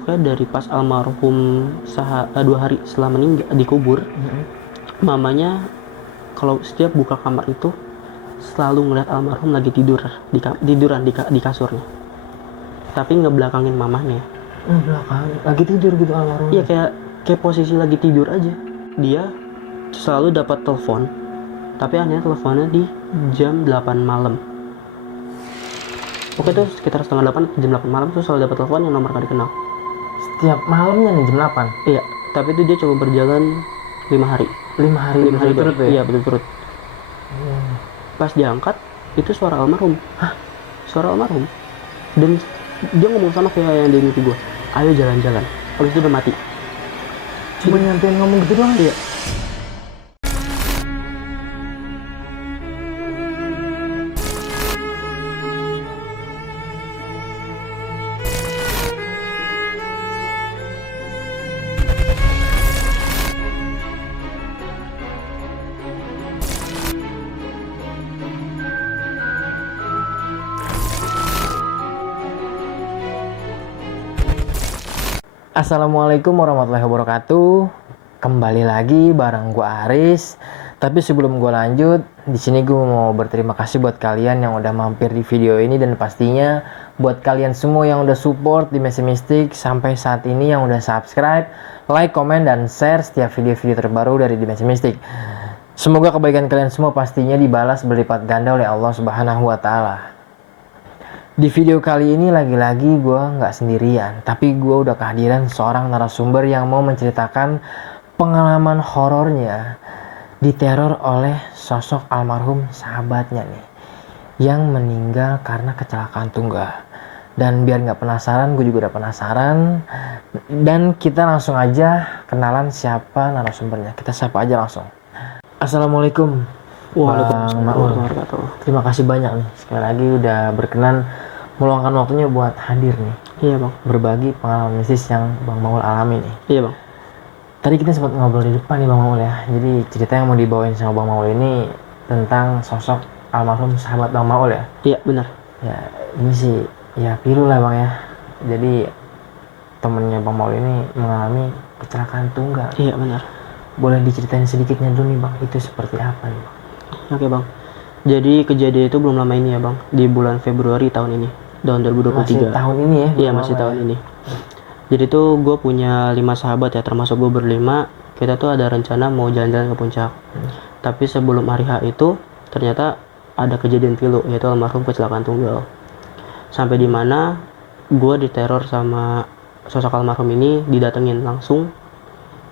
pokoknya dari pas almarhum 2 hari setelah meninggal dikubur, mamanya kalau setiap buka kamar itu selalu ngeliat almarhum lagi tiduran di kasurnya, tapi ngebelakangin mamahnya. Belakang lagi tidur gitu almarhum. Iya, kayak posisi lagi tidur aja. Dia selalu dapat telepon, tapi anehnya teleponnya di jam 8 malam. Oke, tuh sekitar setengah 8, jam 8 malam tuh selalu dapat telepon yang nomor gak dikenal. Setiap malamnya nih jam 8. Iya, tapi itu dia coba berjalan 5 hari. 5 hari berturut tuh ya? Iya, berturut. Pas diangkat, itu suara almarhum. Suara almarhum. Dan dia ngomong sama kayak yang dia mimpi gue, ayo jalan-jalan. Habis itu udah mati. Cuma nyampein ngomong gitu doang. Iya. Assalamualaikum warahmatullahi wabarakatuh. Kembali lagi bareng gua Aris. Tapi sebelum gua lanjut, di sini gua mau berterima kasih buat kalian yang udah mampir di video ini, dan pastinya buat kalian semua yang udah support di Mesi Mistik sampai saat ini, yang udah subscribe, like, komen, dan share setiap video-video terbaru dari Dimensi Mistik. Semoga kebaikan kalian semua pastinya dibalas berlipat ganda oleh Allah Subhanahu wa Ta'ala. Di video kali ini lagi-lagi gue nggak sendirian, tapi gue udah kehadiran seorang narasumber yang mau menceritakan pengalaman horornya diteror oleh sosok almarhum sahabatnya nih, yang meninggal karena kecelakaan tunggal. Dan biar nggak penasaran, gue juga udah penasaran, dan kita langsung aja kenalan siapa narasumbernya. Kita sapa aja langsung. Assalamualaikum. Waalaikumsalam Bang Maul. warahmatullahi wabarakatuh. Terima kasih banyak nih sekali lagi udah berkenan meluangkan waktunya buat hadir nih, Iya bang. berbagi pengalaman mistis yang Bang Maul alami nih. Iya bang. Tadi kita sempat ngobrol di depan nih Bang Maul ya. Jadi cerita yang mau dibawain sama Bang Maul ini tentang sosok almarhum sahabat Bang Maul ya. Iya benar. Ya ini sih ya pilu lah Bang ya. Jadi temennya Bang Maul ini mengalami kecelakaan tunggal. Iya benar. Boleh diceritain sedikitnya dulu nih Bang, itu seperti apa nih Bang? Oke bang. Jadi kejadian itu belum lama ini ya bang, di bulan Februari tahun ini, tahun 2023. Masih tahun ini ya? Iya masih tahun ini. Jadi tuh gue punya 5 sahabat ya, termasuk gue berlima. Kita tuh ada rencana mau jalan-jalan ke puncak. Tapi sebelum hari H itu ternyata ada kejadian pilu, yaitu almarhum kecelakaan tunggal. Sampai di mana gue diteror sama sosok almarhum ini, didatengin langsung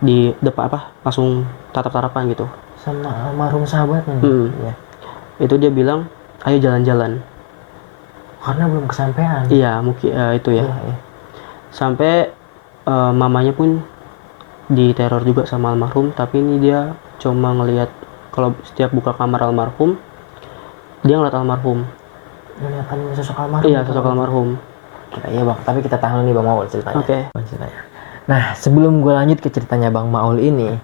di depan langsung tatap-tatapan gitu. Sama almarhum sahabatnya nih? Ya. Itu dia bilang ayo jalan-jalan Karena belum kesampaian. iya mungkin itu ya. Iya. Sampai mamanya pun diteror juga sama almarhum, tapi ini dia cuma ngelihat kalau setiap buka kamar almarhum dia ngeliat almarhum. Melihatkan sosok almarhum. Iya sosok almarhum. Iya bang, tapi kita tahan nih Bang Maul ceritanya. Oke. Ceritanya. Nah sebelum gue lanjut ke ceritanya Bang Maul ini,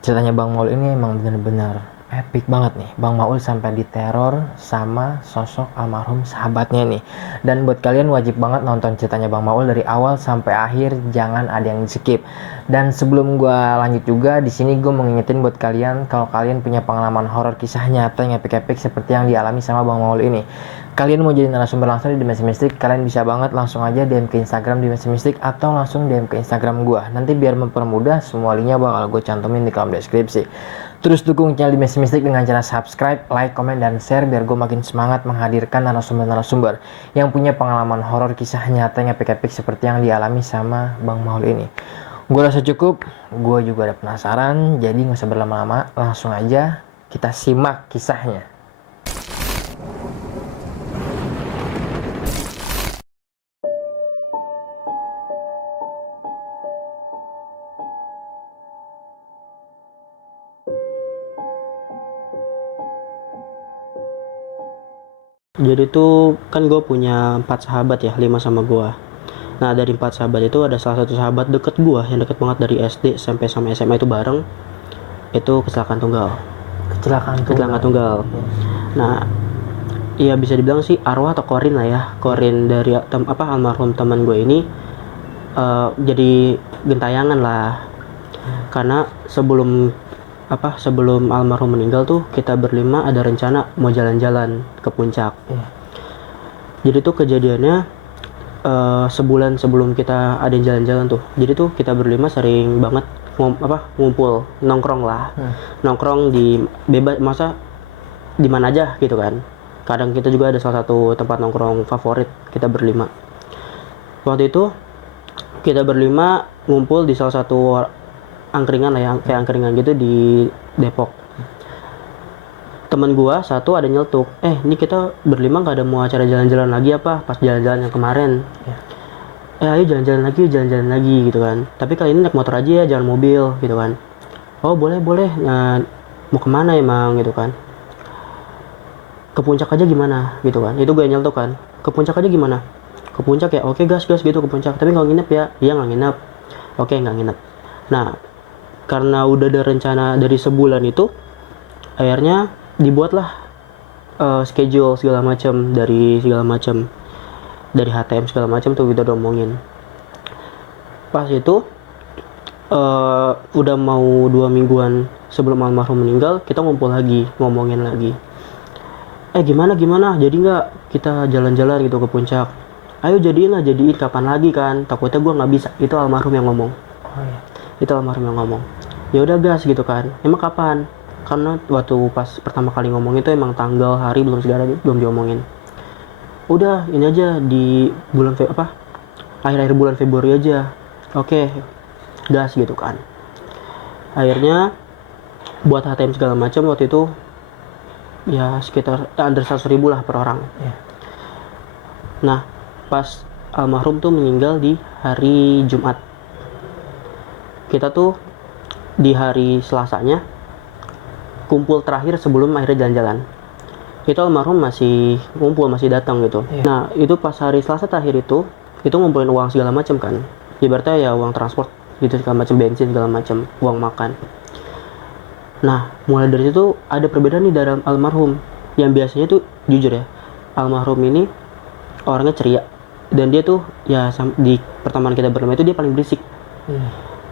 ceritanya Bang Maul ini emang benar-benar epic banget nih. Bang Maul sampai diteror sama sosok almarhum sahabatnya nih. Dan buat kalian wajib banget nonton ceritanya Bang Maul dari awal sampai akhir, jangan ada yang di skip. Dan sebelum gue lanjut juga, di sini gue mengingetin buat kalian, kalau kalian punya pengalaman horor kisah nyata yang epic-epic seperti yang dialami sama Bang Maul ini, kalian mau jadi narasumber langsung di Dimensi Mistik, kalian bisa banget langsung aja DM ke Instagram Dimensi Mistik atau langsung DM ke Instagram gue. Nanti biar mempermudah, semua linknya bakal gue cantumin di kolom deskripsi. Terus dukung channel Dimensi Mistik dengan cara subscribe, like, komen, dan share biar gue makin semangat menghadirkan narasumber-narasumber yang punya pengalaman horor kisah nyata yang epic-epic seperti yang dialami sama Bang Maul ini. Gue rasa cukup, gue juga ada penasaran, jadi gak usah berlama-lama, langsung aja kita simak kisahnya. Jadi tuh kan gue punya 4 sahabat ya, 5 sama gue. Nah dari 4 sahabat itu ada salah satu sahabat deket gue yang deket banget dari SD sampai sama SMA itu bareng. Itu kecelakaan tunggal. Kecelakaan tunggal. Nah iya bisa dibilang sih arwah atau korin lah ya, korin dari almarhum teman gue ini jadi gentayangan lah. Karena sebelum almarhum meninggal tuh kita berlima ada rencana mau jalan-jalan ke puncak. Jadi tuh kejadiannya sebulan sebelum kita ada jalan-jalan tuh. Jadi tuh kita berlima sering banget ngumpul, nongkrong lah. Nongkrong di bebas, masa di mana aja gitu kan. Kadang kita juga ada salah satu tempat nongkrong favorit kita berlima. Waktu itu kita berlima ngumpul di salah satu angkringan lah, yang kayak angkringan gitu di Depok. Temen gua satu ada nyeltuk, ini kita berlima gak ada mau acara jalan-jalan lagi apa pas jalan-jalan yang kemarin. Ayo jalan-jalan lagi gitu kan, tapi kali ini naik motor aja ya, jangan mobil gitu kan. Oh boleh. Nah, mau kemana emang gitu kan? Ke puncak aja gimana gitu kan. Itu gue nyeltuk kan, ke puncak aja gimana? Ke puncak ya, oke gas gitu ke puncak, tapi nggak nginep ya. Iya nggak nginep. Oke, nggak nginep. Nah, karena udah ada rencana dari sebulan itu, akhirnya dibuatlah schedule segala macam dari HTM segala macam tuh kita udah omongin. Pas itu udah mau 2 mingguan sebelum almarhum meninggal, kita ngumpul lagi, ngomongin lagi. Gimana jadi nggak kita jalan-jalan gitu ke puncak? Ayo jadiin kapan lagi kan, takutnya gue nggak bisa. Itu almarhum yang ngomong. Itu almarhum yang ngomong. Ya udah gas gitu kan. Emang kapan? Karena waktu pas pertama kali ngomong itu emang tanggal hari belum diomongin. Udah ini aja di bulan akhir-akhir bulan Februari aja. Oke, gas gitu kan. Akhirnya buat HTM segala macam waktu itu ya sekitar under 100.000 lah per orang. Nah, pas almarhum tuh meninggal di hari Jumat, kita tuh di hari Selasanya kumpul terakhir sebelum akhirnya jalan-jalan. Itu almarhum masih datang gitu. Nah, itu pas hari Selasa terakhir itu ngumpulin uang segala macam kan. Ibaratnya ya uang transport gitu segala macam, bensin segala macam, uang makan. Nah, mulai dari situ ada perbedaan nih dari almarhum. Yang biasanya tuh jujur ya, almarhum ini orangnya ceria, dan dia tuh ya di pertemanan kita berlima itu dia paling berisik.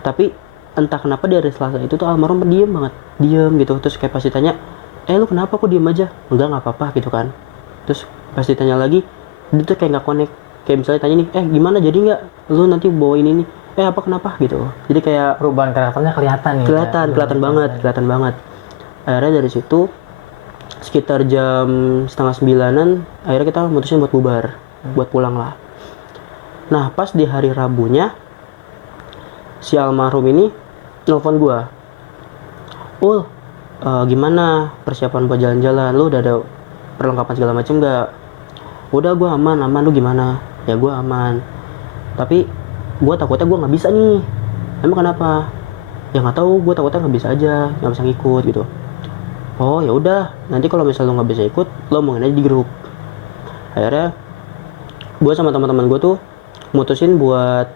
Tapi entah kenapa di hari Selasa itu tuh almarhum diem gitu. Terus kayak pasti tanya, lu kenapa kok diem aja? Enggak, nggak apa-apa gitu kan. Terus pasti tanya lagi, dia tuh kayak nggak connect. Kayak misalnya tanya nih, gimana jadi nggak lu nanti bawa ini apa kenapa gitu. Jadi kayak Perubahan karakternya kelihatan nih. kelihatan banget. Akhirnya dari situ sekitar jam 8:30 akhirnya kita mutusin buat bubar, buat pulang lah. Nah, pas di hari Rabunya si almarhum ini nelfon gua, gimana persiapan buat jalan-jalan, lu udah ada perlengkapan segala macam nggak? Udah, gua aman, lu gimana? Ya gua aman, tapi gua takutnya gua nggak bisa nih. Emang kenapa? Ya nggak tahu, gua takutnya nggak bisa aja, nggak bisa ngikut gitu. Oh ya udah, nanti kalau misalnya lo nggak bisa ikut, lo omongin aja di grup. Akhirnya gua sama teman-teman gua tuh mutusin buat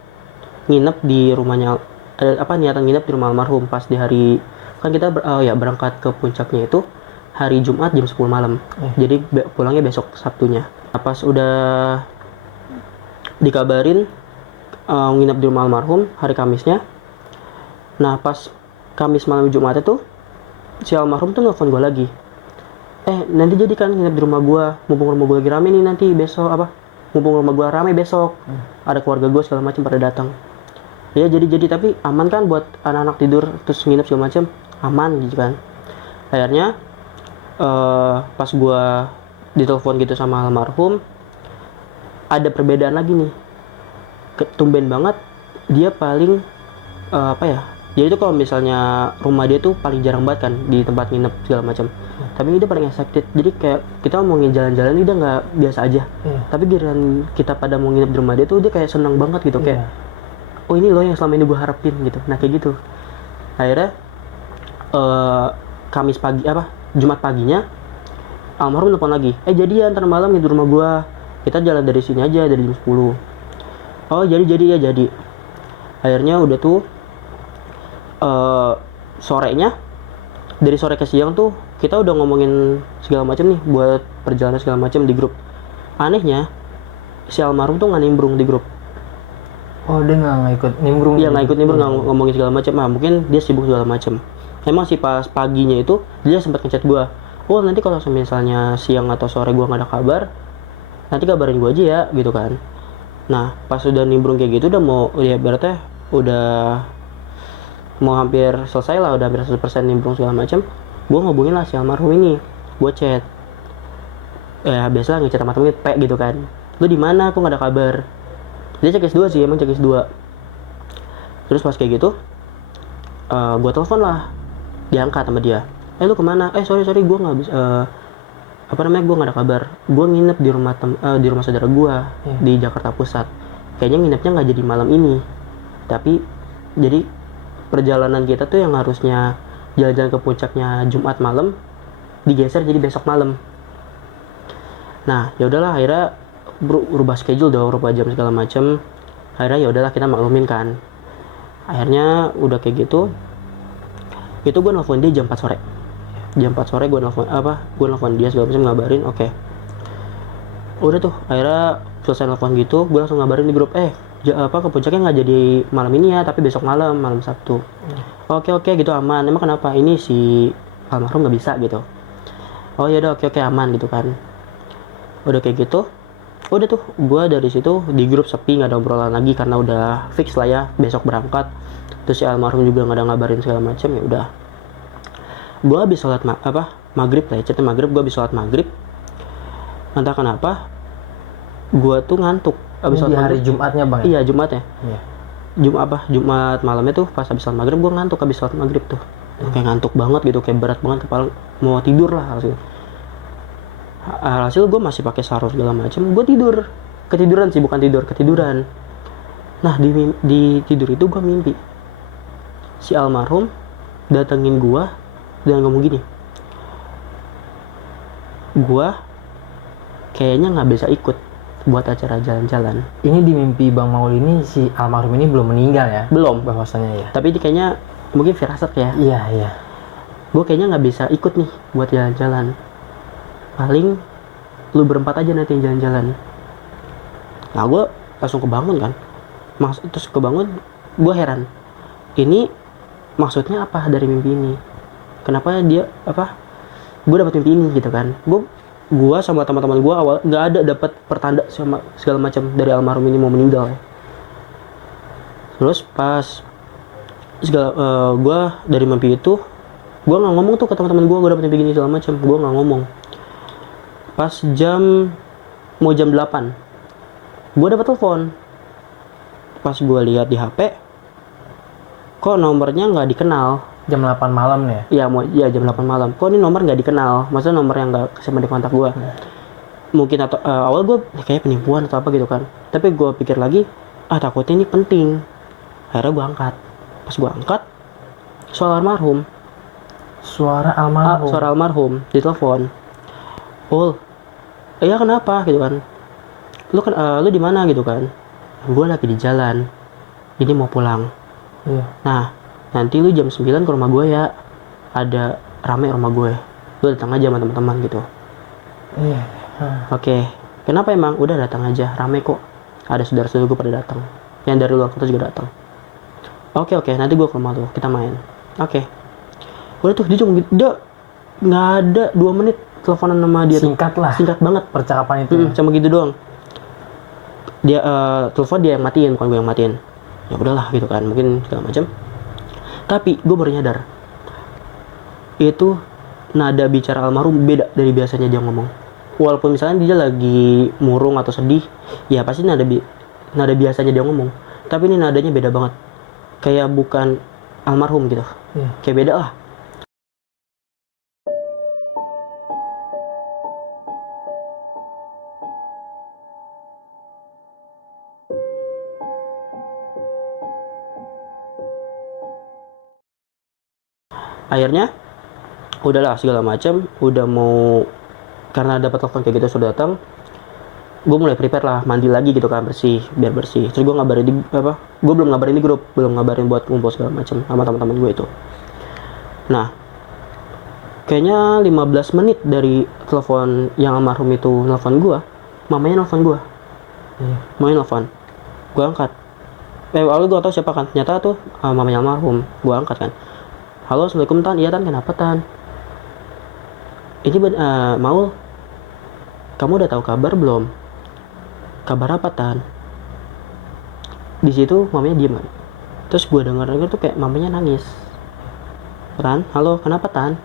nginep di rumahnya, niatan nginep di rumah almarhum pas di hari, kan kita berangkat ke puncaknya itu hari Jumat jam 10 malam. Jadi pulangnya besok Sabtunya. Nah, pas udah dikabarin nginep di rumah almarhum hari Kamisnya. Nah, pas Kamis malam Jumat itu si almarhum tuh nelfon gue lagi. Nanti jadi kan nginep di rumah gue, mumpung rumah gue lagi rame nih nanti besok mumpung rumah gue rame besok, ada keluarga gue segala macam pada datang. Ya jadi tapi aman kan buat anak-anak tidur terus nginep segala macam, aman gitu kan. Akhirnya pas gue ditelepon gitu sama almarhum, ada perbedaan lagi nih. Tumben banget dia paling jadi itu kalau misalnya rumah dia tuh paling jarang banget kan di tempat nginep segala macam. Tapi dia paling excited. Jadi kayak kita ngomongin jalan-jalan dia nggak biasa aja. Tapi giliran kita pada mau nginep di rumah dia tuh dia kayak senang banget gitu. Kayak oh ini loh yang selama ini gue harapin gitu. Nah kayak gitu. Akhirnya Jumat paginya almarhum telepon lagi. Jadi ntar malam di rumah gue. Kita jalan dari sini aja dari jam 10. Oh jadi. Akhirnya udah tuh sorenya, dari sore ke siang tuh kita udah ngomongin segala macam nih buat perjalanan segala macam di grup. Anehnya si almarhum tuh nggak nimbrung di grup. Oh, dia nggak ikut nimbrung. Dia nggak ikut nimbrung, nggak ngomongin segala macam. Mungkin dia sibuk segala macam. Emang sih pas paginya itu dia sempat ngechat gue, oh nanti kalau misalnya siang atau sore gue nggak ada kabar, nanti kabarin gue aja ya gitu kan. Nah pas udah nimbrung kayak gitu udah mau ya berarti udah mau hampir selesai lah, udah hampir 100% nimbrung segala macam. Gue ngubungin lah si almarhum ini, gue chat. Biasa ngechat sama temen P gitu kan. Lu di mana? Kok nggak ada kabar? Dia cekis 2 sih, emang cekis 2. Terus pas kayak gitu, gue telepon lah, diangkat sama dia. Lu kemana? Sorry gue nggak bisa. Gue nggak ada kabar. Gue nginep di rumah saudara gue di Jakarta Pusat. Kayaknya nginepnya nggak jadi malam ini. Tapi jadi perjalanan kita tuh yang harusnya jalan-jalan ke puncaknya Jumat malam digeser jadi besok malam. Nah ya udahlah, akhirnya berubah schedule dong, rubah jam segala macem. Akhirnya ya udahlah kita maklumin kan. Akhirnya udah kayak gitu, itu gue nelfon dia jam 4 sore. Jam 4 sore gue nelfon dia segala macam, ngabarin. Oke. Udah tuh akhirnya selesai nelfon gitu, gue langsung ngabarin di grup, ke puncaknya nggak jadi malam ini ya, tapi besok malam Sabtu. Oke gitu, aman. Emang kenapa? Ini si almarhum nggak bisa gitu. Oh ya udah, oke aman gitu kan. Udah kayak gitu, udah tuh gue dari situ di grup sepi, nggak ada obrolan lagi karena udah fix lah ya besok berangkat. Terus si almarhum juga nggak ada ngabarin segala macam. Ya udah, gue habis sholat maghrib lah ya, chatnya maghrib. Gue habis sholat maghrib, entah kenapa gue tuh ngantuk habis sholat hari maghrib. Jumatnya bang? Iya Jumatnya. Iya. Jumat malamnya tuh pas habis sholat maghrib gue ngantuk, habis sholat maghrib tuh kayak ngantuk banget gitu, kayak berat banget kepala, mau tidur lah hasil gue masih pakai sarung segala macam. Gue ketiduran sih, bukan tidur, ketiduran. Nah di tidur itu gue mimpi si almarhum datengin gue dan ngomong gini, gue kayaknya nggak bisa ikut buat acara jalan-jalan. Ini di mimpi Bang Maul ini si almarhum ini belum meninggal ya? Belum bahwasanya ya. Tapi kayaknya mungkin firasat ya. Iya. Gue kayaknya nggak bisa ikut nih buat jalan-jalan. Paling lu berempat aja nanti jalan-jalan. Nah gue langsung kebangun kan. Terus kebangun, gue heran. Ini maksudnya apa dari mimpi ini? Kenapa dia gue dapat mimpi ini gitu kan? Gue sama teman-teman gue awal nggak ada dapat pertanda sama segala macam dari almarhum ini mau meninggal ya. Terus pas gue dari mimpi itu, gue nggak ngomong tuh ke teman-teman gue dapat mimpi gini segala macam. Gue nggak ngomong. Pas mau jam 8 gue dapat telepon. Pas gue lihat di HP, kok nomornya nggak dikenal. Jam 8 malam nih ya? Iya jam 8 malam. Kok ini nomor nggak dikenal? Maksudnya nomor yang nggak kesimpan di kontak gue. Mungkin atau awal gue kayak penipuan atau apa gitu kan. Tapi gue pikir lagi, takutnya ini penting. Akhirnya gue angkat. Pas gue angkat, suara almarhum. Suara almarhum di telepon. Iya kenapa gitu kan? Lu di mana gitu kan? Gue lagi di jalan. Ini mau pulang. Iya. Nah, nanti lu jam 9 ke rumah gue ya. Ada rame rumah gue. Lu datang aja sama teman-teman gitu. Iya. Oke. Kenapa emang? Udah datang aja, rame kok. Ada saudara-saudara gue pada datang. Yang dari luar kota juga datang. Oke, nanti gue ke rumah lu, kita main. Oke. Udah tuh dia cuma gitu. Dia nggak ada 2 menit teleponan sama dia. Singkat lah. Singkat banget percakapan itu. Cuma gitu doang. Dia telepon dia yang matiin, bukan gue yang matiin. Ya udahlah gitu kan, mungkin segala macam. Tapi gue baru nyadar itu nada bicara almarhum beda dari biasanya dia ngomong. Walaupun misalnya dia lagi murung atau sedih, ya pasti nada biasanya dia ngomong. Tapi ini nadanya beda banget, kayak bukan almarhum gitu. Kayak beda lah. Akhirnya udahlah segala macam, udah mau, karena dapat telepon kayak gitu sudah datang, gue mulai prepare lah, mandi lagi gitu kan, biar bersih. Terus gue ngabarin gue belum ngabarin di grup, belum ngabarin buat ngumpul segala macam sama teman-teman gue itu. Nah kayaknya 15 menit dari telepon yang almarhum itu nelfon gue, mamanya nelfon gue. Mamanya nelfon, gue angkat. Awalnya gue tau siapa kan, ternyata tuh mamanya almarhum. Gue angkat kan, halo assalamualaikum Tan. Iya Tan, kenapa Tan? Ini Maul, kamu udah tahu kabar belum? Kabar apa Tan? Di situ mamanya diem kan. Terus gue denger tuh kayak mamanya nangis. Tan, halo kenapa Tan?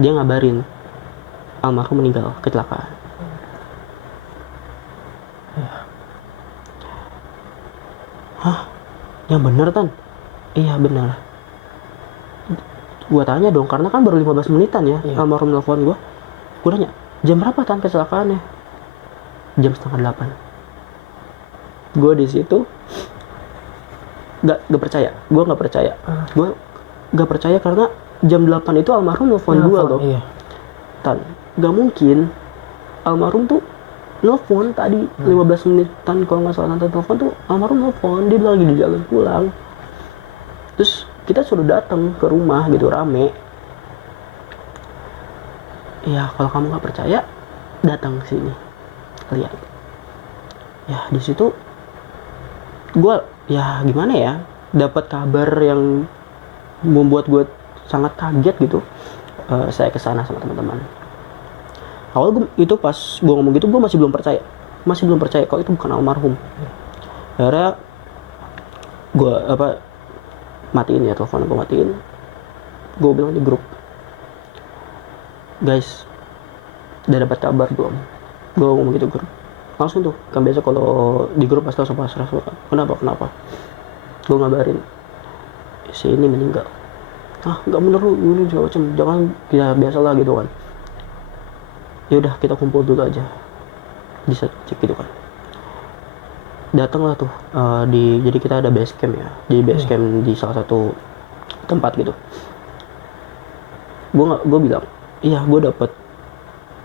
Dia ngabarin almarhum meninggal kecelakaan. Hah? Yang bener Tan? Iya bener. Gue tanya dong, karena kan baru 15 menitan ya. Almarhum nelfon gue. Gue nanya, jam berapa Tan kecelakaannya? Jam 7:30. Gue di situ gak percaya. Gue gak percaya. Gue gak percaya karena jam 8 itu almarhum nelfon gue loh. Iya. Tan, gak mungkin almarhum tuh nelfon tadi 15 menitan kalau nggak salah nanti telepon tuh almarhum nelfon, dia bilang lagi di jalan pulang. Terus kita suruh datang ke rumah gitu rame. Ya kalau kamu nggak percaya datang ke sini lihat. Ya di situ gue ya gimana ya, dapat kabar yang membuat gue sangat kaget gitu. Saya kesana sama teman-teman. Awal gue itu pas gue ngomong gitu gue masih belum percaya kalau itu bukan almarhum. Akhirnya gue matiin ya telepon, gue matiin. Gue bilang di grup, guys udah dapat kabar belum? Gue ngomong gitu grup langsung tuh kan, biasa kalau di grup pasti langsung pasrah. Kenapa gue ngabarin si ini meninggal. Nggak bener lu ini segala macam, jangan, ya biasa lah gitu kan. Ya udah kita kumpul dulu aja, bisa cek gitu kan. Datanglah tuh jadi kita ada base camp ya, di base camp di salah satu tempat gitu. Gue bilang iya gue dapet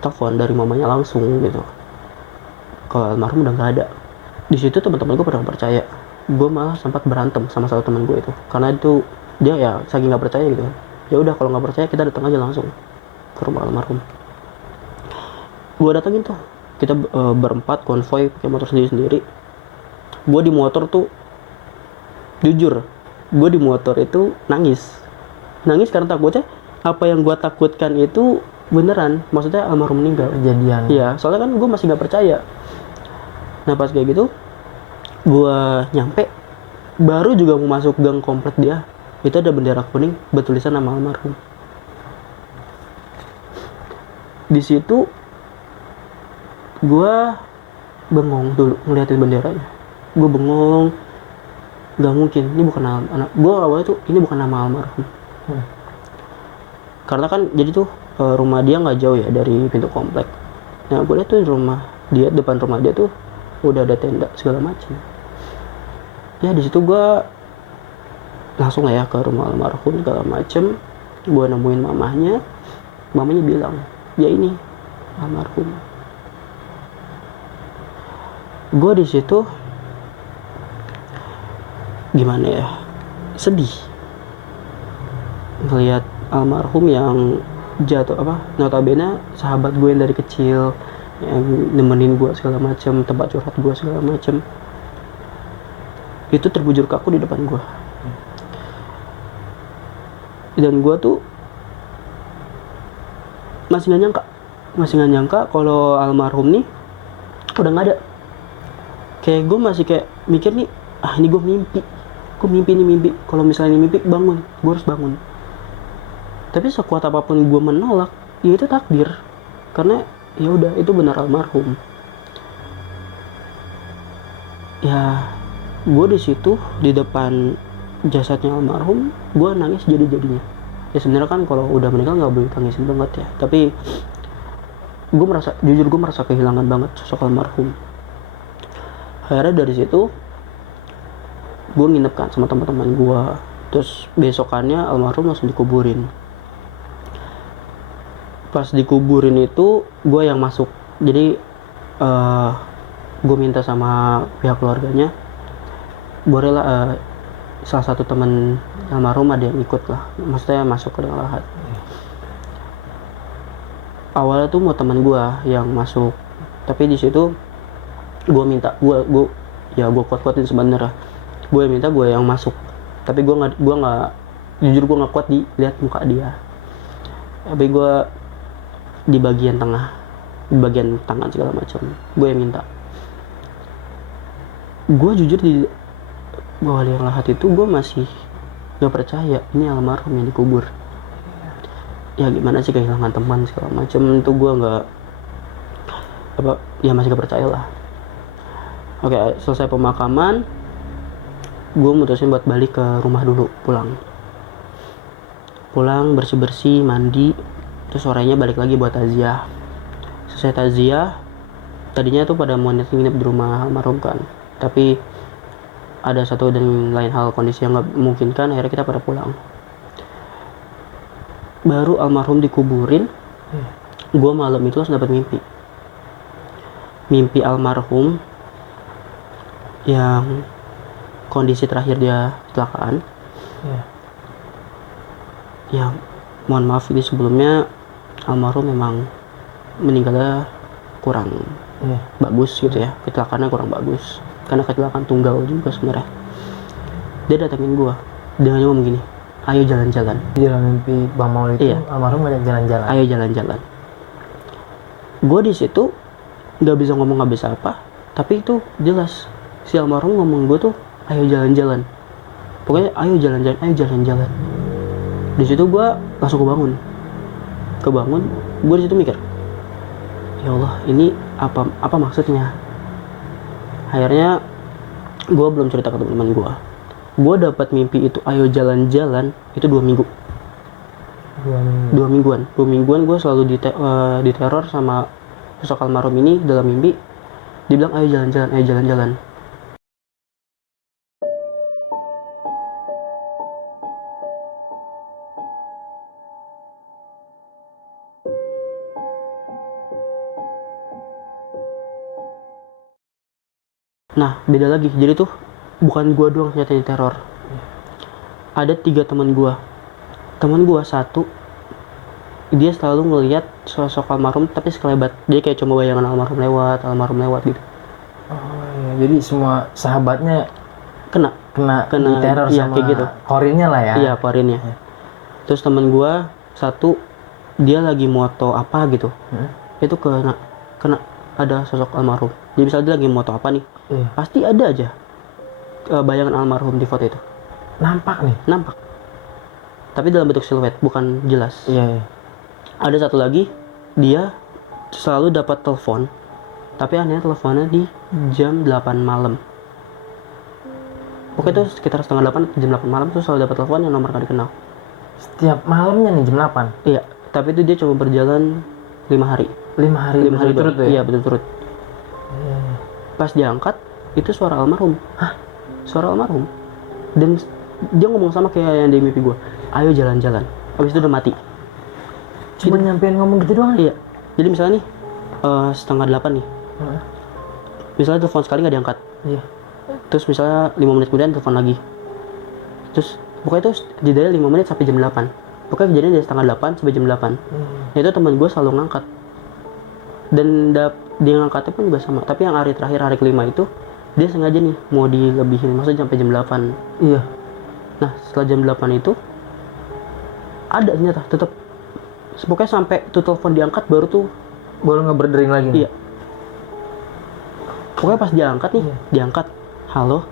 telepon dari mamanya langsung gitu kalau almarhum udah nggak ada. Di situ teman-teman gue pada nggak percaya. Gue malah sempat berantem sama salah teman gue itu karena itu dia ya saking nggak percaya gitu. Ya udah kalau nggak percaya kita datang aja langsung ke rumah almarhum. Gue datengin tuh, kita berempat konvoy pakai motor sendiri. Gue di motor tuh jujur, gue di motor itu nangis karena takutnya apa yang gue takutkan itu beneran, maksudnya almarhum meninggal Kejadian. iya, soalnya kan gue masih nggak percaya. Nah pas kayak gitu gue nyampe, baru juga mau masuk gang komplek dia, itu ada bendera kuning bertulisan nama almarhum. Di situ gue bengong dulu ngeliatin benderanya. Gue bengong, nggak mungkin ini bukan anak gue. Awalnya tuh ini bukan nama almarhum. Karena kan jadi tuh rumah dia nggak jauh ya dari pintu komplek. Nah gue lihat tuh depan rumah dia tuh udah ada tenda segala macam. Ya di situ gue langsung lah ya ke rumah almarhum segala macam. Gue nemuin mamanya bilang ya ini almarhum. Gue di situ gimana ya, sedih ngelihat almarhum yang jatuh notabene sahabat gue yang dari kecil, yang nemenin gue segala macam, tempat curhat gue segala macam, itu terbujur kaku di depan gue. Dan gue tuh masih nggak nyangka kalau almarhum nih udah nggak ada. Kayak gue masih kayak mikir nih, ini gue mimpi. Kalau misalnya ini mimpi, gue harus bangun. Tapi sekuat apapun gue menolak, ya itu takdir. Karena ya udah itu benar almarhum. Ya gue di situ di depan jasadnya almarhum, gue nangis jadi-jadinya. Ya sebenarnya kan kalau udah meninggal nggak boleh tangisin banget ya. Tapi gue merasa kehilangan banget sosok almarhum. Akhirnya dari situ gue nginep kan sama teman-teman gue. Terus besokannya almarhum langsung dikuburin. Pas dikuburin itu gue yang masuk. Jadi gue minta sama pihak keluarganya, bolehlah salah satu teman almarhum ada yang ikut lah, maksudnya masuk ke dalam lahat. Awalnya tuh mau teman gue yang masuk, tapi di situ gue minta, gue ya gue kuat-kuatin sebenarnya. Gue minta gue yang masuk, tapi gue nggak jujur gue nggak kuat dilihat muka dia. Tapi gue di bagian tengah, di bagian tangan segala macam gue yang minta. Gue jujur di bawah liang lahat itu gue masih gak percaya ini almarhum yang dikubur. Ya gimana sih, kehilangan teman segala macam itu gue nggak apa ya, masih gak percaya lah. Oke, selesai pemakaman gue mutusin buat balik ke rumah dulu, pulang bersih-bersih, mandi, terus sorenya balik lagi buat takziah. Selesai takziah, tadinya tuh pada mau nginep di rumah almarhum kan, tapi ada satu dan lain hal, kondisi yang nggak memungkinkan, akhirnya kita pada pulang. Baru almarhum dikuburin, gue malam itu langsung dapat mimpi almarhum yang kondisi terakhir dia kecelakaan. Ya mohon maaf ini sebelumnya, almarhum memang meninggalnya kurang bagus gitu ya, kecelakaannya kurang bagus karena kecelakaan tunggal juga sebenarnya. Dia datengin gue, dia ngomong gini, ayo jalan-jalan. Di dalam mimpi Bang Maul itu almarhum ngajak jalan-jalan. Ayo jalan-jalan. Gue di situ nggak bisa ngomong, nggak bisa apa, tapi itu jelas si almarhum ngomong gue tuh ayo jalan-jalan. Pokoknya ayo jalan-jalan, ayo jalan-jalan. Di situ gue langsung kebangun. Gue di situ mikir, ya Allah ini apa maksudnya. Akhirnya gue belum cerita ke teman-teman gue. Gue dapat mimpi itu ayo jalan-jalan itu 2 minggu. 2 mingguan gue selalu diteror sama sosok almarhum ini dalam mimpi. Dibilang ayo jalan-jalan, ayo jalan-jalan. Nah beda lagi, jadi tuh bukan gue doang ternyata diteror. Ada 3 teman gue. Teman gue satu, dia selalu ngelihat sosok almarhum tapi sekelebat. Dia kayak cuma bayangan almarhum lewat gitu. Oh iya, jadi semua sahabatnya kena diteror iya, sama kayak gitu. korinnya lah ya. Iya, korinnya. Terus teman gue satu, dia lagi moto apa gitu. Itu kena ada sosok almarhum. Jadi misalnya dia lagi moto apa nih, pasti ada aja bayangan almarhum di foto itu. Nampak. Tapi dalam bentuk siluet, bukan jelas. Iya. Ada satu lagi, dia selalu dapat telepon, tapi anehnya teleponnya di jam 8 malam. Pokoknya itu sekitar setengah 8, jam 8 malam tuh selalu dapat telepon yang nomor gak dikenal. Setiap malamnya nih jam 8? Iya, tapi itu dia cuma berjalan 5 hari. 5 hari berturut-turut ya? Iya, berturut-turut. Pas diangkat, itu suara almarhum. Suara almarhum. Dan dia ngomong sama kayak yang di mimpi gue, ayo jalan-jalan. Habis itu udah mati. Cuma nyampein ngomong gitu doang? Iya. Jadi misalnya nih, setengah 8 nih. Misalnya telepon sekali nggak diangkat. Iya. Terus misalnya 5 menit kemudian telepon lagi. Terus pokoknya itu jedanya 5 menit sampai jam 8. Pokoknya kejadian dari setengah 8 sampai jam 8. Itu teman gue selalu ngangkat. Dan dia ngangkatnya pun juga sama. Tapi yang hari terakhir, hari kelima itu, dia sengaja nih mau dilebihin, maksudnya sampai jam 8. Iya. Nah setelah jam 8 itu ada ternyata tetap. Pokoknya sampai tuh telepon diangkat baru nggak berdering lagi nih? Iya. Pokoknya pas diangkat nih, diangkat, halo,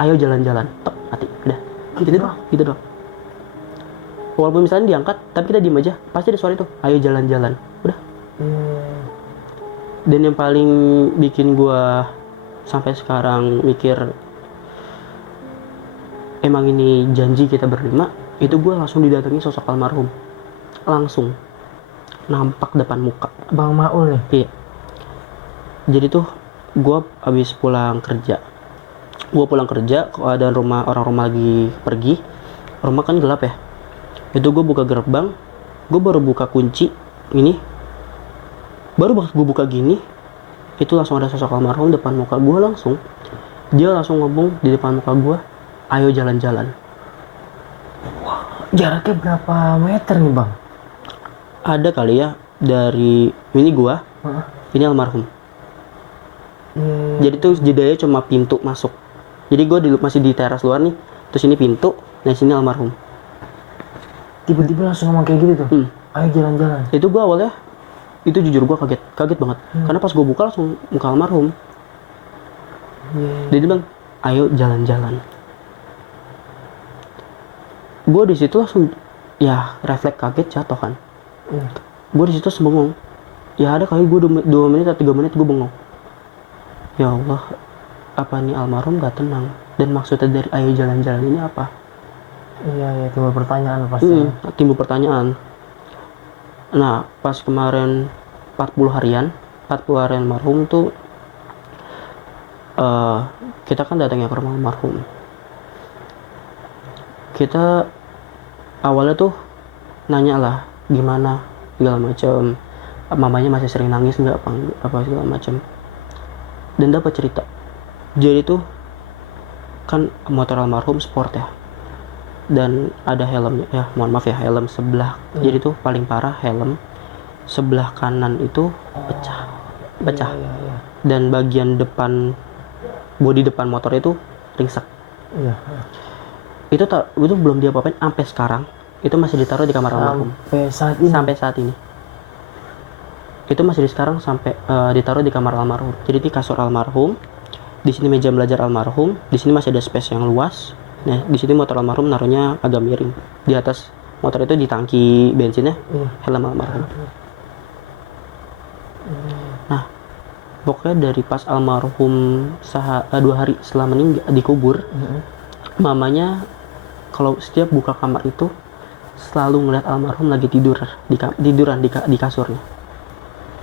ayo jalan-jalan, tok, mati, udah. Gitu doang. Walaupun misalnya diangkat, tapi kita diem aja, pasti ada suara itu, ayo jalan-jalan, udah. Dan yang paling bikin gua sampai sekarang mikir, emang ini janji kita berlima, itu gua langsung didatangi sosok almarhum. Langsung nampak depan muka Bang Maul nih? Iya. Jadi tuh gue abis pulang kerja, keadaan orang rumah lagi pergi, rumah kan gelap ya. Itu gue buka gerbang, gue baru buka kunci ini, baru gue buka gini, itu langsung ada sosok almarhum depan muka gue. Langsung dia langsung ngomong di depan muka gue, ayo jalan-jalan. Wah, jaraknya berapa meter nih bang? Ada kali ya, dari ini gua, ini almarhum. Jadi tuh jedanya cuma pintu masuk. Jadi gue masih di teras luar nih, terus ini pintu, dan sini almarhum. Tiba-tiba langsung ngomong kayak gitu tuh. Ayo jalan-jalan. Itu gue awalnya, itu jujur gue kaget banget. Karena pas gue buka langsung muka almarhum. Dia bilang, ayo jalan-jalan. Gue di situ langsung, ya refleks kaget jatuh kan. Gue di situ bengong. Ya ada kali gue 2 menit atau 3 menit gue bengong. Ya Allah, apa nih almarhum gak tenang? Dan maksudnya dari ayo jalan-jalan ini apa? Iya, timbul pertanyaan pasti. Timbul pertanyaan. Nah, pas kemarin 40 harian almarhum tuh, kita kan datangnya ke rumah almarhum. Kita awalnya tuh nanya lah gimana segala macam, mamanya masih sering nangis nggak apa segala macam, dan dapat cerita. Jadi tuh kan motor almarhum sport ya, dan ada helmnya ya, mohon maaf ya, helm sebelah. Jadi tuh paling parah helm sebelah kanan itu pecah. Iya. Dan bagian depan, bodi depan motor itu ringsek. Iya. Itu belum diapa-apain sampai sekarang. Itu masih ditaruh di kamar almarhum sampai saat ini. Itu masih sekarang sampai ditaruh di kamar almarhum. Jadi di kasur almarhum, di sini meja belajar almarhum, di sini masih ada space yang luas. Nah, di sini motor almarhum naruhnya agak miring. Di atas motor itu di tangki bensinnya helm almarhum. Nah, pokoknya dari pas almarhum 2 hari setelah meninggal dikubur, mamanya kalau setiap buka kamar itu selalu ngeliat almarhum lagi tiduran di kasurnya,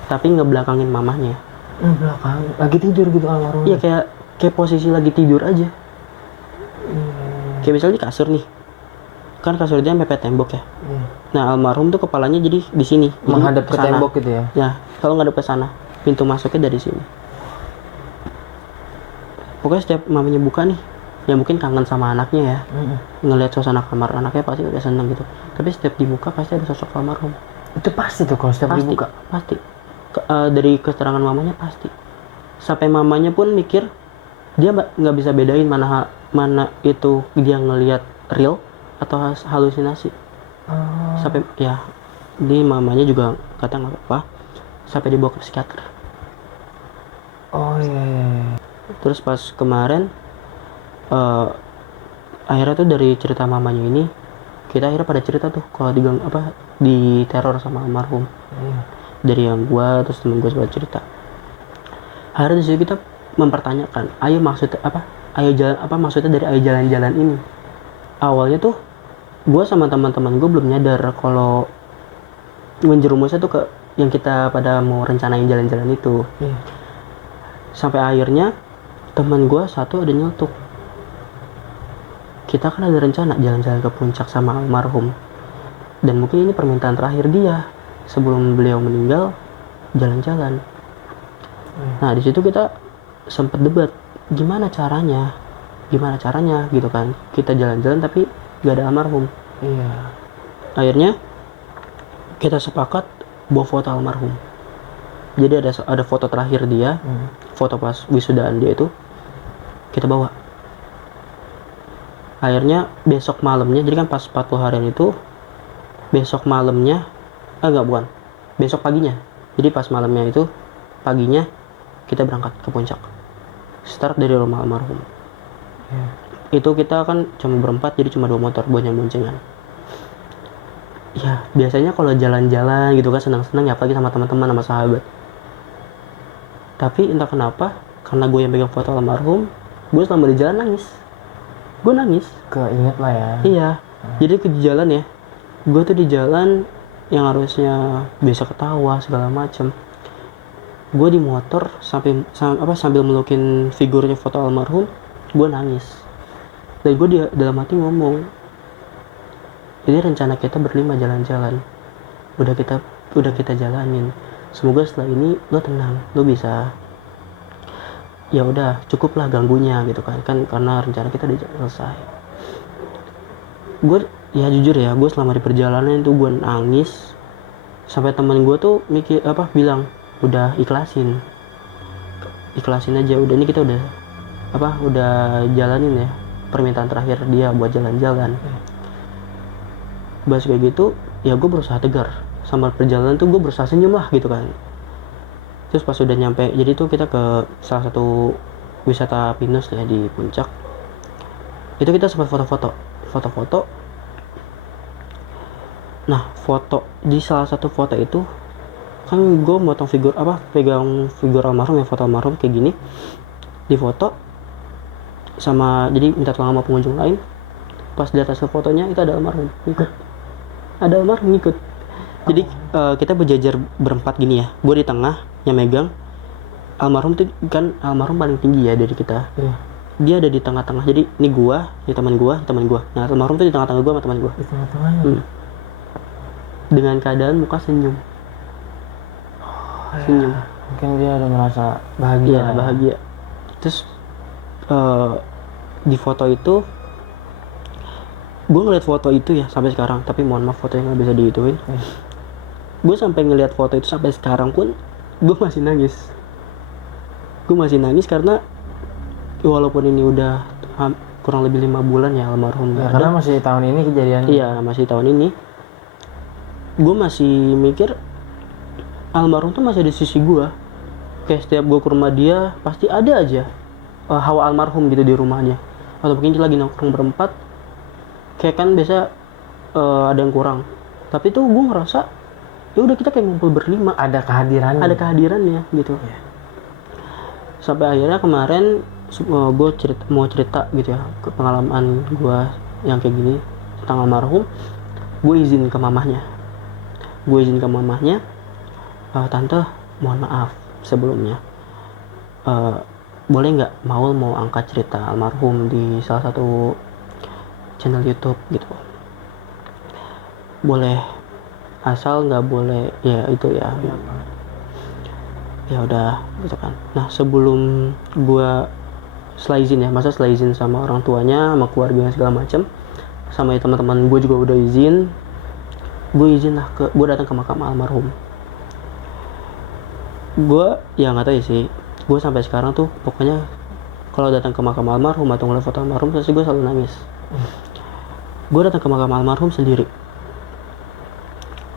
tapi ngebelakangin mamahnya. Belakang lagi tidur gitu almarhum. Iya, kayak posisi lagi tidur aja. Kayak misalnya di kasur nih, kan kasurnya mepet tembok ya. Nah, almarhum tuh kepalanya jadi di sini, menghadap ke tembok gitu ya. Ya, kalau ngadep ke sana, pintu masuknya dari sini. Pokoknya setiap mamanya buka nih, ya mungkin kangen sama anaknya ya, ngelihat suasana kamar anaknya pasti udah seneng gitu. Tapi setiap dibuka pasti ada sosok almarhum. Itu pasti tuh kalau setiap dibuka. Pasti. Dari keterangan mamanya pasti. Sampai mamanya pun mikir, dia nggak bisa bedain mana itu dia ngelihat real atau halusinasi. Sampai ya, ini mamanya juga kata nggak apa-apa, sampai dibawa ke psikiater. Iya. Terus pas kemarin akhirnya tuh dari cerita mamanya ini, kita akhirnya pada cerita tuh kalau di teror sama almarhum. Dari yang gua terus temen gua sempat cerita. Akhirnya di situ kita mempertanyakan, maksudnya dari ayo jalan-jalan ini. Awalnya tuh gua sama teman-teman gua belum nyadar kalau menjerumusnya tuh ke yang kita pada mau rencanain jalan-jalan itu. Sampai akhirnya teman gua satu ada nyeletuk, kita kan ada rencana jalan-jalan ke puncak sama almarhum, dan mungkin ini permintaan terakhir dia sebelum beliau meninggal, jalan-jalan. Nah, di situ kita sempat debat gimana caranya gitu kan, kita jalan-jalan tapi gak ada almarhum. Akhirnya kita sepakat bawa foto almarhum. Jadi ada foto terakhir dia, foto pas wisudaan dia itu kita bawa. Akhirnya besok malamnya, jadi kan pas 40 harian itu, besok malamnya, besok paginya. Jadi pas malamnya itu, paginya kita berangkat ke puncak. Start dari rumah almarhum. Itu kita kan cuma berempat, jadi cuma 2 motor boncengan. Ya, biasanya kalau jalan-jalan gitu kan senang-senang ya, apalagi sama teman-teman sama sahabat. Tapi entah kenapa, karena gue yang pegang foto almarhum, gue selama di jalan nangis. Gue nangis. Keinget lah ya. Iya. Jadi ke jalan ya, gue tuh di jalan yang harusnya bisa ketawa segala macem, gue di motor sambil melukin figurnya foto almarhum, gue nangis. Dan gue dalam hati ngomong, ini rencana kita berlima jalan-jalan, udah kita jalanin. Semoga setelah ini lo tenang, lo bisa, ya udah cukuplah ganggunya gitu kan karena rencana kita udah selesai. Gue ya jujur ya, gue selama di perjalanan itu gue nangis sampai teman gue tuh bilang udah ikhlasin. ikhlasin aja, udah ini kita udah jalanin ya permintaan terakhir dia buat jalan-jalan. Bahas kayak gitu ya gue berusaha tegar, sama perjalanan tuh gue berusaha senyum lah gitu kan. Terus pas udah nyampe, jadi tuh kita ke salah satu wisata pinus ya di puncak. Itu kita sempat foto-foto. Nah foto di salah satu foto itu kan gue pegang figur almarhum, yang foto almarhum kayak gini di foto sama, jadi minta tolong sama pengunjung lain. Pas di atas fotonya itu ada almarhum ngikut. Jadi kita berjajar berempat gini ya, gue di tengah yang megang. Almarhum tuh kan almarhum paling tinggi ya dari kita. Dia ada di tengah-tengah, jadi ini gue, ini teman gue. Nah almarhum tuh di tengah-tengah gue sama teman gue. Di tengah-tengahnya. Dengan keadaan muka senyum. Senyum. Mungkin dia udah merasa bahagia. Iya, bahagia. Terus di foto itu, gue ngeliat foto itu ya sampai sekarang, tapi mohon maaf fotonya nggak bisa diituin. Gue sampai ngeliat foto itu sampai sekarang pun gue masih nangis. Karena walaupun ini udah kurang lebih 5 bulan ya almarhum Ya, karena masih tahun ini kejadiannya. Iya, masih tahun ini. Gue masih mikir almarhum tuh masih ada di sisi gue. Kayak setiap gue ke rumah dia pasti ada aja hawa almarhum gitu di rumahnya. Atau mungkin kita lagi nongkrong berempat, kayak kan biasa ada yang kurang. Tapi tuh gue ngerasa ya udah kita kayak ngumpul berlima. Ada kehadirannya gitu. Sampai akhirnya kemarin gue mau cerita gitu ya ke pengalaman gue yang kayak gini tentang almarhum. Gue izin ke mamahnya, tante mohon maaf sebelumnya, boleh nggak mau angkat cerita almarhum di salah satu channel YouTube gitu. Boleh, asal nggak boleh ya itu ya. Ya udah gitu kan. Nah sebelum gue setelah izin sama orang tuanya, sama keluarganya segala macam, sama teman-teman gue juga udah izin, gue datang ke makam almarhum. Gue ya nggak tahu ya sih, gue sampai sekarang tuh pokoknya kalau datang ke makam almarhum atau ngeliat foto almarhum pasti gue selalu nangis. Gue datang ke makam almarhum sendiri,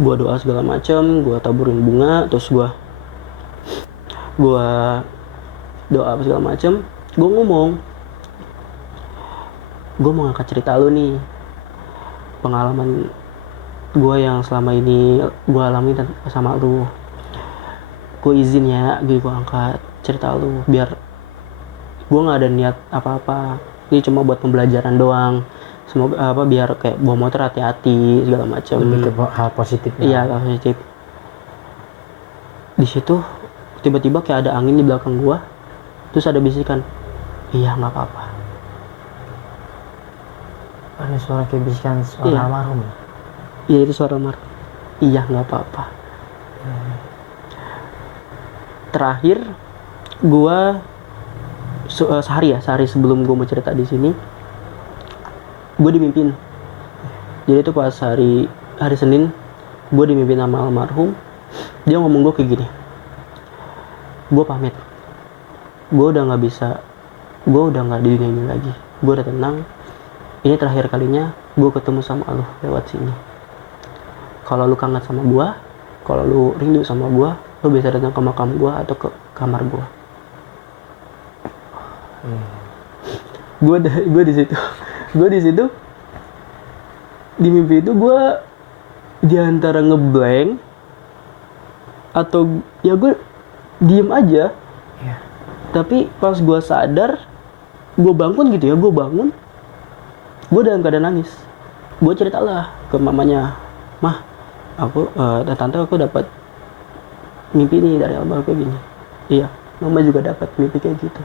gue doa segala macam, gue taburin bunga, terus gue doa apa segala macam. Gue ngomong, gue mau ngangkat cerita lu nih, pengalaman gue yang selama ini gue alami sama lu. Gue izin ya, gue angkat cerita lu, biar gue nggak ada niat apa-apa, ini cuma buat pembelajaran doang. Semoga biar kayak bawa motor hati-hati segala macam. Lebih ke hal positif. Iya, hal positif. Di situ tiba-tiba kayak ada angin di belakang gue, terus ada bisikan, iya nggak apa-apa. Ada suara kayak bisikan suara almarhum. Iya itu suara almarhum. Iya nggak apa-apa. Terakhir gue sehari sebelum gue mau cerita di sini, gue dimimpin. Jadi itu pas hari Senin, gue dimimpin sama almarhum. Dia ngomong gue kayak gini, gue pamit, gue udah nggak di dunia ini lagi, gue udah tenang. Ini terakhir kalinya gue ketemu sama lu lewat sini. Kalau lu kangen sama gue, kalau lu rindu sama gue, lu bisa datang ke makam gue atau ke kamar gue. Gue di situ di mimpi itu gue di antara ngeblank atau ya gue diem aja. Tapi pas gue sadar, gue bangun, gue dalam keadaan nangis. Gue cerita lah ke mamanya, mah aku tante aku dapat mimpi nih dari almarhum kayak gini. Iya, mama juga dapat mimpi kayak gitu.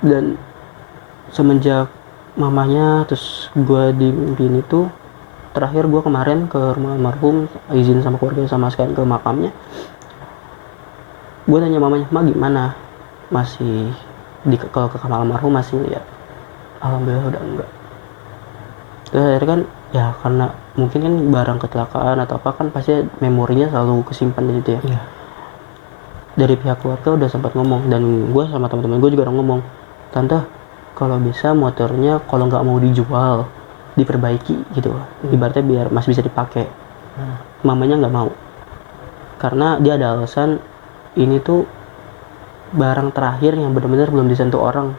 Dan semenjak mamanya terus gue dimimpiin itu, terakhir gue kemarin ke rumah almarhum, izin sama keluarga sama sekalian ke makamnya. Gue tanya mamanya, ma gimana, masih ke kamar almarhum masih lihat? Alhamdulillah udah enggak. Terus akhirnya kan ya karena mungkin kan barang kecelakaan atau apa kan pasti memorinya selalu kesimpan di situ ya. dari pihak keluarga udah sempat ngomong, dan gue sama teman-teman gue juga udah ngomong, tante kalau bisa motornya kalau nggak mau dijual diperbaiki gitu, ibaratnya biar masih bisa dipakai. Mamanya nggak mau karena dia ada alasan, ini tuh barang terakhir yang benar-benar belum disentuh orang,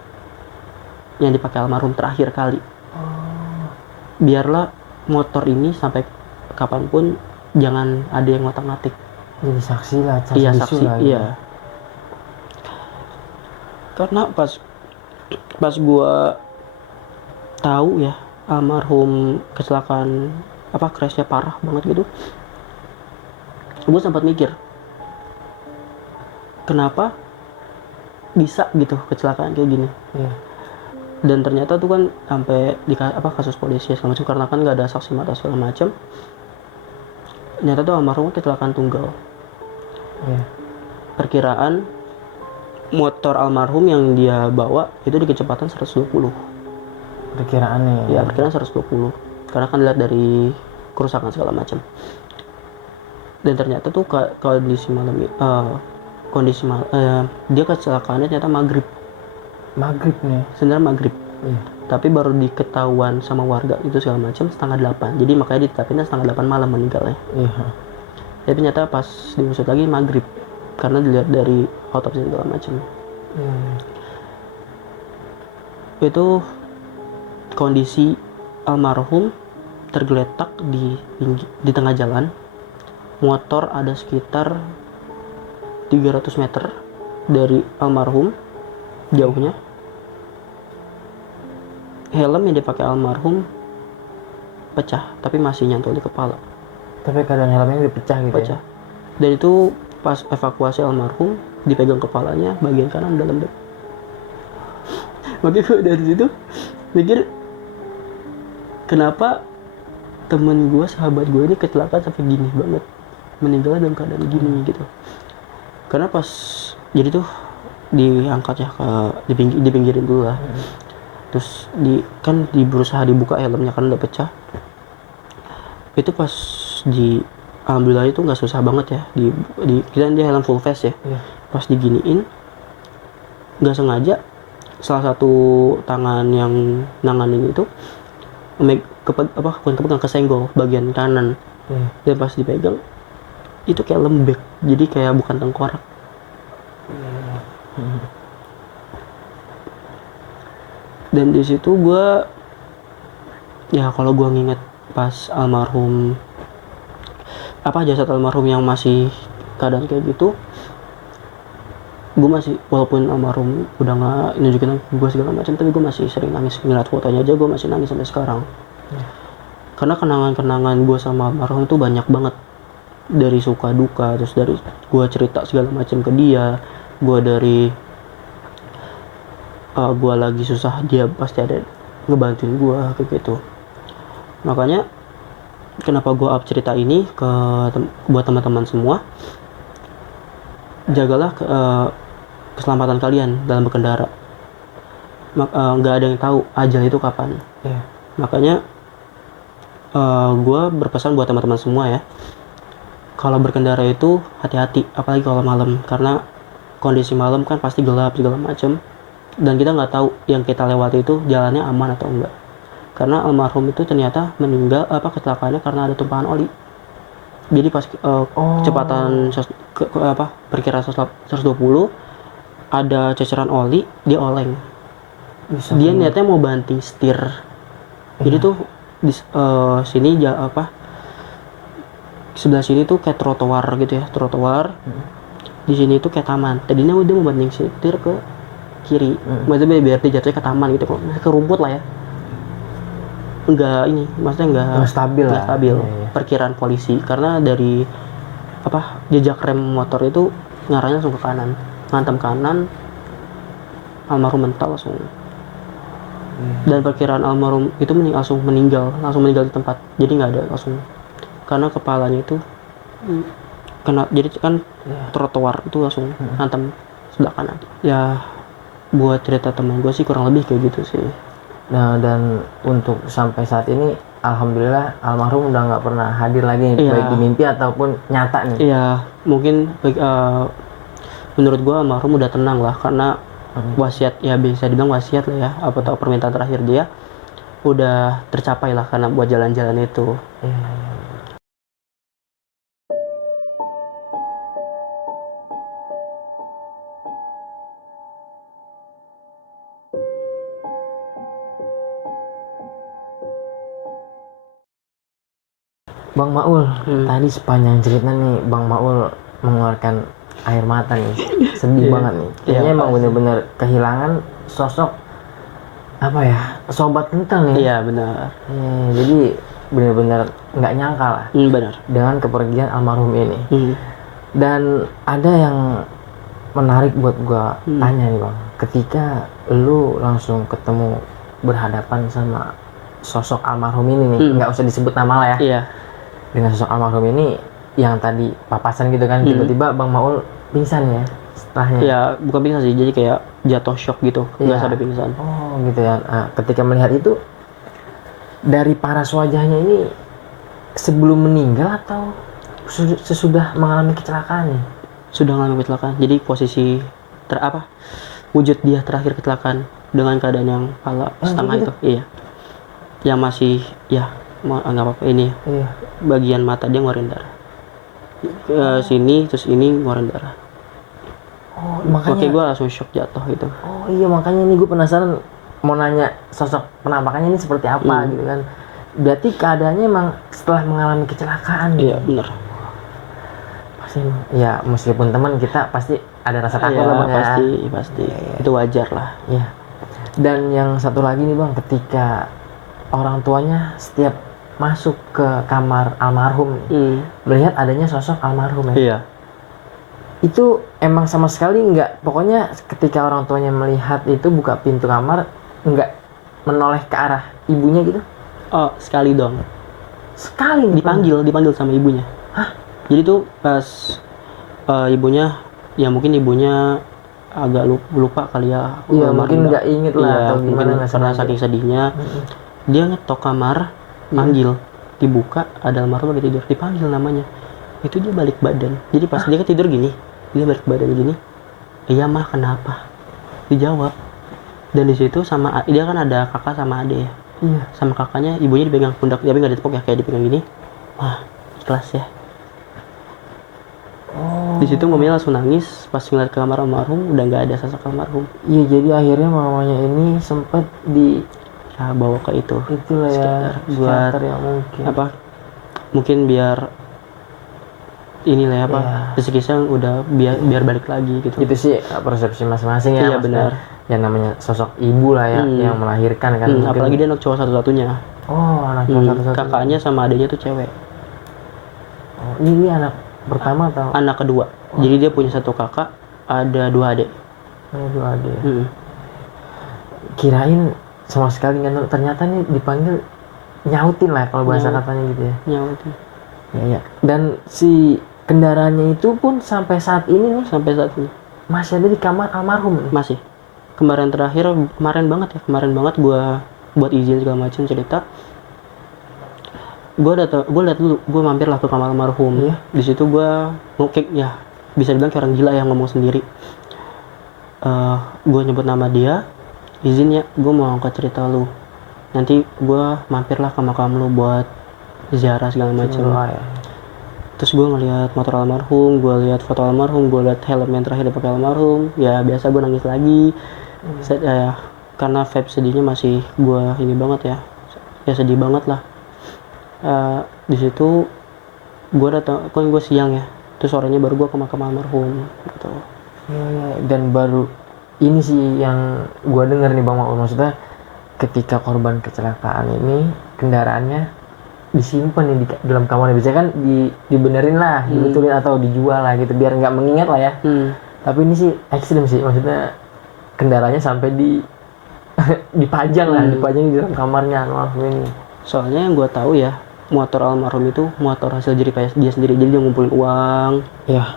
yang dipakai almarhum terakhir kali. Biarlah motor ini sampai kapanpun jangan ada yang ngotak-ngatik. Jadi saksi lah, Iya bisu saksi, lah, iya. Karena pas gua tahu ya almarhum kecelakaan crashnya parah banget gitu, gue sempat mikir kenapa bisa gitu kecelakaan kayak gini. Iya. Dan ternyata tuh kan sampai di kasus polisi segala macam, karena kan nggak ada saksi mata segala macam, ternyata tuh almarhum kecelakaan tunggal. Iya. Perkiraan motor almarhum yang dia bawa itu di kecepatan 120. Perkiraannya Ya perkiraan 120 karena kan dilihat dari kerusakan segala macam. Dan ternyata tuh kondisi malam dia kecelakaannya ternyata maghrib nih. sebenarnya maghrib. Iya. Tapi baru diketahuan sama warga itu segala macam 7:30. Jadi makanya ditetapinnya 7:30 malam meninggalnya. Iya. Tapi ternyata pas diusut lagi maghrib karena dilihat dari autopsi segala macam. Itu kondisi almarhum tergeletak di tengah jalan. Motor ada sekitar 300 meter dari almarhum jauhnya. Helm yang dipakai almarhum pecah tapi masih nyantol di kepala. Tapi keadaan helmnya dipecah gitu. Pecah. Dan itu pas evakuasi almarhum dipegang kepalanya bagian kanan dalam bag. Makanya gue dari situ mikir kenapa temen gue, sahabat gue ini kecelakaan sampai gini banget, meninggalnya dalam keadaan gini gitu. Karena pas jadi tuh diangkat ya dipinggirin dulu lah. Terus berusaha dibuka helmnya kan udah pecah. Itu pas alhamdulillah itu nggak susah banget ya, kita dia helm full face ya. Pas diginiin nggak sengaja salah satu tangan yang nanganin itu kepegang kesenggol bagian kanan. Dan pas dipegang itu kayak lembek, jadi kayak bukan tengkorak. Dan di situ gue ya kalau gue nginget pas almarhum jasad almarhum yang masih keadaan kayak gitu, gue masih, walaupun almarhum udah nggak nunjukin gue segala macam, tapi gue masih sering nangis. Ngeliat fotonya aja gue masih nangis sampai sekarang. Karena kenangan-kenangan gue sama almarhum tuh banyak banget, dari suka duka, terus dari gue cerita segala macam ke dia, gue dari gue lagi susah dia pasti ada ngebantuin gue kayak gitu. Makanya kenapa gue up cerita ini buat teman-teman semua, jagalah keselamatan kalian dalam berkendara. Nggak ada yang tahu ajal itu kapan. Makanya gue berpesan buat teman-teman semua ya, kalau berkendara itu hati-hati, apalagi kalau malam, karena kondisi malam kan pasti gelap segala macam, dan kita nggak tahu yang kita lewati itu jalannya aman atau enggak. Karena almarhum itu ternyata meninggal kecelakaannya karena ada tumpahan oli. Jadi pas kecepatan perkiraan 120 ada ceceran oli, dia oleng. Dia niatnya mau banting setir. Jadi tuh di sini sebelah sini tuh kayak trotoar gitu ya, trotoar. Di sini tuh kayak taman. Tadinya udah mau banting setir ke kiri, maksudnya biar dia jatuhnya ke taman gitu, ke rumput lah ya. Maksudnya nggak stabil. Perkiraan polisi karena dari jejak rem motor itu ngarahnya langsung ke kanan, ngantem kanan, almarhum mental langsung. Dan perkiraan almarhum itu langsung meninggal di tempat, jadi nggak ada langsung, karena kepalanya itu kena, jadi kan trotoar itu langsung ngantem sebelah kanan ya. Buat cerita teman gue sih kurang lebih kayak gitu sih. Nah, dan untuk sampai saat ini alhamdulillah almarhum udah nggak pernah hadir lagi, baik di mimpi ataupun nyata nih. Iya, mungkin menurut gue almarhum udah tenang lah, karena wasiat, ya bisa dibilang wasiat lah ya, apa tahu permintaan terakhir dia udah tercapai lah, karena buat jalan-jalan itu. Bang Maul, tadi sepanjang cerita nih Bang Maul mengeluarkan air mata nih, sedih banget nih. Kayaknya emang bener-bener kehilangan sosok apa ya, sobat kental nih. Iya benar. Jadi bener-bener nggak nyangka lah Benar. dengan kepergian almarhum ini. Dan ada yang menarik buat gua tanya nih Bang, ketika lu langsung ketemu berhadapan sama sosok almarhum ini nih, nggak usah disebut nama lah ya. Iya. Dengan sosok almarhum ini yang tadi papasan gitu kan, tiba-tiba Bang Maul pingsan ya setelahnya. Ya bukan pingsan sih, jadi kayak jatuh shock gitu, nggak sampai pingsan. Oh gitu ya. Nah, ketika melihat itu, dari paras wajahnya ini sebelum meninggal atau sesudah mengalami kecelakaan nih? Sudah mengalami kecelakaan, jadi posisi wujud dia terakhir kecelakaan dengan keadaan yang kepala setengah gitu? itu. Iya, yang masih ya nggak apa-apa, ini Iya. bagian mata dia ngeluarin darah ke sini, terus ini ngeluarin darah. Oh Makanya makanya. gue langsung shock, jatuh gitu. Oh iya, makanya ini gue penasaran mau nanya sosok penampakannya ini seperti apa gitu kan. Berarti keadaannya emang setelah mengalami kecelakaan. Iya benar. Pasti ya, meskipun teman kita pasti ada rasa takut lah Bang ya. Pasti itu wajar lah. Iya. Dan yang satu lagi nih Bang, ketika orang tuanya setiap masuk ke kamar almarhum melihat adanya sosok almarhum ya. Iya. Itu emang sama sekali nggak, pokoknya ketika orang tuanya melihat itu buka pintu kamar nggak menoleh ke arah ibunya gitu? Oh, sekali dong. Sekali nih, Dipanggil sama ibunya. Hah? Jadi tuh pas ibunya, ya mungkin ibunya agak lupa kali ya. Iya mungkin nggak inget lah, iya, atau mungkin gimana karena saking sedihnya. Dia ngetok kamar, manggil, dibuka, ada almarhum lagi tidur, dipanggil namanya. Itu dia balik badan. Jadi pas dia tidur gini, dia balik badan gini. Iya mah, kenapa? Dijawab. Dan di situ sama dia kan ada kakak sama adik ya. Iya. Sama kakaknya, ibunya dipegang pundak, tapi nggak ditepuk ya, kayak dipegang gini. Wah, ikhlas ya. Di situ ngomongnya langsung nangis pas ngeliat ke kamar almarhum, udah nggak ada sosok almarhum. Iya, jadi akhirnya mamanya ini sempat Ya, bawa ke itu. itulah ya, buat psikiater ya mungkin. apa? Mungkin biar inilah ya, kisah udah biar balik lagi gitu. Itu sih persepsi masing-masing ya. Iya benar. Yang namanya sosok ibu lah ya, yang melahirkan kan. Mungkin. Apalagi dia anak cowok satu-satunya. Oh, anak cowok satu-satunya. Kakaknya sama adiknya tuh cewek. Oh, ini anak pertama atau? Anak kedua. Jadi dia punya satu kakak, ada dua adik. Dua adik. Kirain sama sekali nggak, ternyata nih dipanggil nyautin lah kalau bahasa katanya gitu ya. Nyautin. Ya. Dan si kendaraannya itu pun sampai saat ini nih, masih ada di kamar almarhum. Masih. Kemarin banget gua buat izin segala macam cerita. Gue liat dulu, gue mampir lah ke kamar almarhum. Iya. Di situ gue ngekik ya, bisa dibilang kayak orang gila yang ngomong sendiri. Gue nyebut nama dia, izin ya, gue mau angkat cerita lu. Nanti gue mampir lah ke makam lu buat ziarah segala macam. Terus gue ngeliat motor almarhum, gue lihat foto almarhum, gue lihat helm yang terakhir dipakai almarhum. Ya biasa gue nangis lagi. Karena vibe sedihnya masih gue ini banget ya. Ya sedih banget lah. Di situ gue datang, kan gue siang ya, terus sorenya baru gue ke makam almarhum gitu. Dan baru ini sih yang gue denger nih Bang Maul, maksudnya ketika korban kecelakaan ini kendaraannya disimpan nih di dalam kamarnya, biasanya kan dibenerin lah, dibetulin atau dijual lah gitu biar nggak mengingat lah ya. Tapi ini sih ekstrim sih, maksudnya kendaraannya sampai dipajang lah, dipajang di dalam kamarnya almarhum ini. Soalnya yang gue tahu ya, motor almarhum itu motor hasil jerih dia sendiri, jadi dia ngumpulin uang,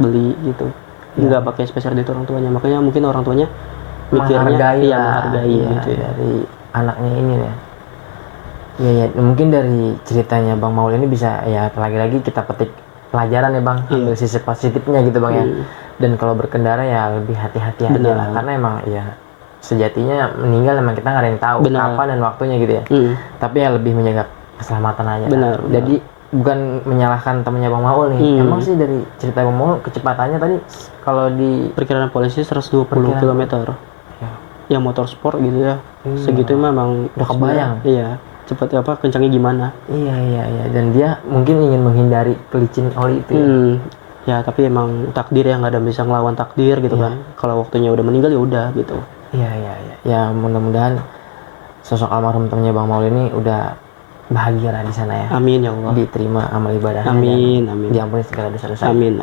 beli gitu, nggak pakai spesial dari orang tuanya. Makanya mungkin orang tuanya mikirnya menghargai gitu ya, dari anaknya ini ya. Ya mungkin dari ceritanya Bang Maul ini bisa ya, lagi-lagi kita petik pelajaran ya bang, Iya. ambil sisi positifnya gitu bang ya. Hmm. Dan kalau berkendara ya lebih hati-hati aja Benar. lah, karena emang ya sejatinya meninggal emang kita nggak ada yang tahu Benar. kapan dan waktunya gitu ya. Hmm. Tapi ya lebih menjaga keselamatan aja. Benar, benar. Jadi bukan menyalahkan temennya Bang Maul nih. Emang sih dari cerita Bang Maul kecepatannya tadi kalau di Perkiraan polisi 120 Perkiraan. km. Ya. Ya motor sport gitu ya. Iya. Segitu memang Udah kebayang. Iya. Cepat kencangnya gimana? Iya. Dan dia mungkin ingin menghindari pelicin oli itu. Ya. Ya tapi emang takdir yang nggak ada bisa ngelawan takdir gitu Iya. kan. Kalau waktunya udah meninggal ya udah gitu. Iya. Ya mudah-mudahan sosok almarhum temennya Bang Maul ini udah bahagia lah di sana ya. Amin ya Allah. Diterima amal ibadahnya. Amin, dan amin. diampuni segala dosa-dosa. Amin.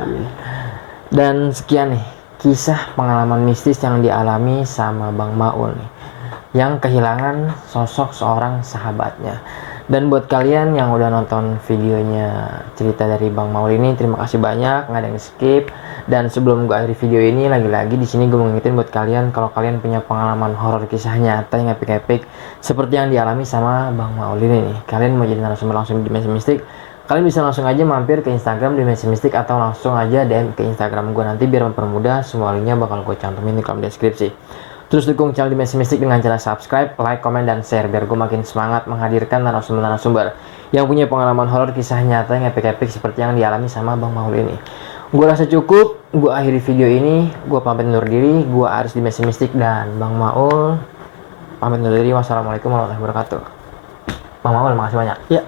Dan sekian nih kisah pengalaman mistis yang dialami sama Bang Maul nih, yang kehilangan sosok seorang sahabatnya. Dan buat kalian yang udah nonton videonya cerita dari Bang Maul ini, terima kasih banyak, nggak ada yang skip. Dan sebelum gue akhiri video ini, lagi-lagi di sini gue mengingetin buat kalian kalau kalian punya pengalaman horor kisah nyata yang epic-epic seperti yang dialami sama Bang Maul ini nih, kalian mau jadi narasumber langsung di Dimensi Mistik, kalian bisa langsung aja mampir ke Instagram Dimensi Mistik atau langsung aja DM ke Instagram gue nanti biar mempermudah. Semua linknya bakal gue cantumin di kolom deskripsi. Terus dukung channel Dimensi Mistik dengan cara subscribe, like, komen, dan share biar gue makin semangat menghadirkan narasumber-narasumber yang punya pengalaman horor kisah nyata yang epic-epic seperti yang dialami sama Bang Maul ini. Gue rasa cukup, gue akhiri video ini, gue pamit undur diri, gue Aris Dimensi Mistik dan Bang Maul pamit undur diri. Wassalamualaikum warahmatullahi wabarakatuh. Bang Maul, makasih banyak. Ya.